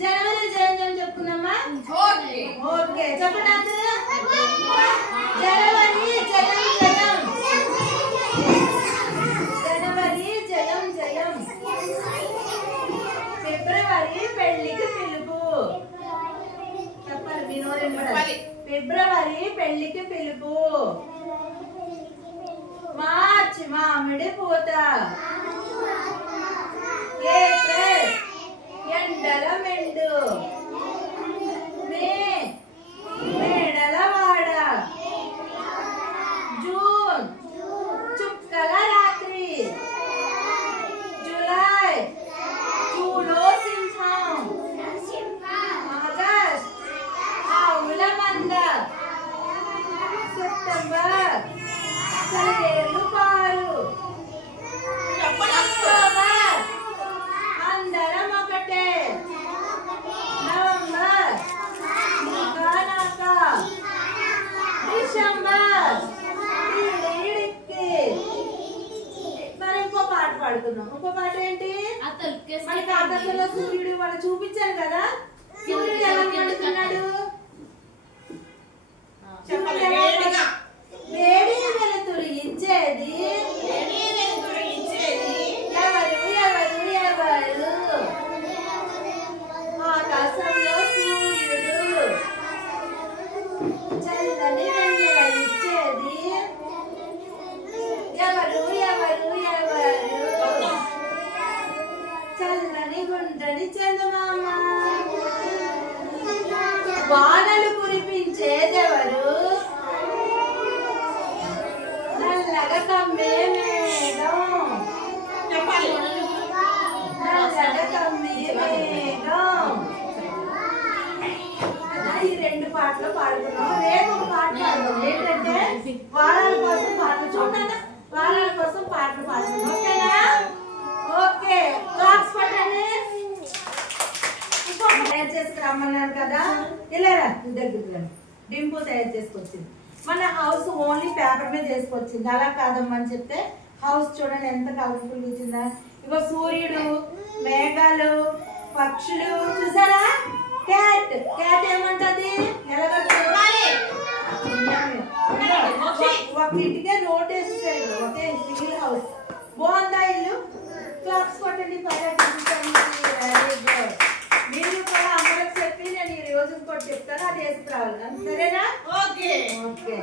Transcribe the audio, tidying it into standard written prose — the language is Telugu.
జనవరి జయం చెప్పుకుందామా? ఓకే చెప్పండి. జనవరి జయం జయం, జనవరి జయం జయం. ఫిబ్రవరి పెళ్లికి పిలుపు. చెప్పాలి వినోదం కూడా. ఫిబ్రవరి పెళ్లికి పిలుపు. మార్చి మామిడి పూత. ఏప్రిల్ ఎండల మెండు. మే మేడల వాడ. జూన్ చుక్కల రాత్రి. జూలై చూలో సింహం. ఆగస్ట్ ఆవుల మంద. సెప్టెంబర్ సరేలు పారు. అక్టోబర్ అందరం ఒకటే. నవంబర్ నాక. డిసెంబర్ ఇడికి. మరి ఇంకో పాట పాడుతున్నాం. ఇంకో పాట ఏంటి? మనకి ఆకాశంలో సూర్యుడు వాళ్ళు చూపించారు కదా. సూర్యుడు ఎలా కడుతున్నాడు? వేడి వెలుతురు ఇచ్చేది ఎవరు ఎవరు ఎవరు? ఆకాశంలో సూర్యుడు. చల్లని వెన్నెల ఇచ్చేది ఎవరు ఎవరు ఎవరు? చల్లని గుండ్రని చందమామ. వానలు కురిపించేదెవరు? నల్లగా కమ్మే మేఘం. నల్లగా కమ్మే మేఘం. ఈ రెండు పాటలు పాడుతున్నాం. రేపు ఒక పాట పాడుతాం. ఏంటంటే వారాల కోసం పాటలు. చూడండి, వారాల కోసం పాటలు పాడుతున్నాం. ఓకేనా? ఓకే క్లాప్స్ పట్టండి. తయారు చేసుకురమ్మన్నారు కదా. ఇలా దగ్గర డింపు తయారు చేసుకొచ్చింది. మన హౌస్ ఓన్లీ పేపర్ మీద చేసుకొచ్చింది. అలా కాదమ్మా అని చెప్తే హౌస్ చూడండి ఎంత కలర్ఫుల్ వచ్చిందా. ఇగో సూర్యుడు, మేఘాలు, పక్షులు. చూసారా? క్యాట్. క్యాట్ ఏమంటది? ఒక ఇంటికే నోట్ వేసేసారు. Okay single house. బాగుందా ఇల్లు? క్లాప్స్ కొట్టండి. మీరు కూడా అమ్మలకు చెప్పి నేను ఈ రోజు ఇంకోటి చెప్తాను. అది వేసుకురావాలి. సరేనా? Okay okay.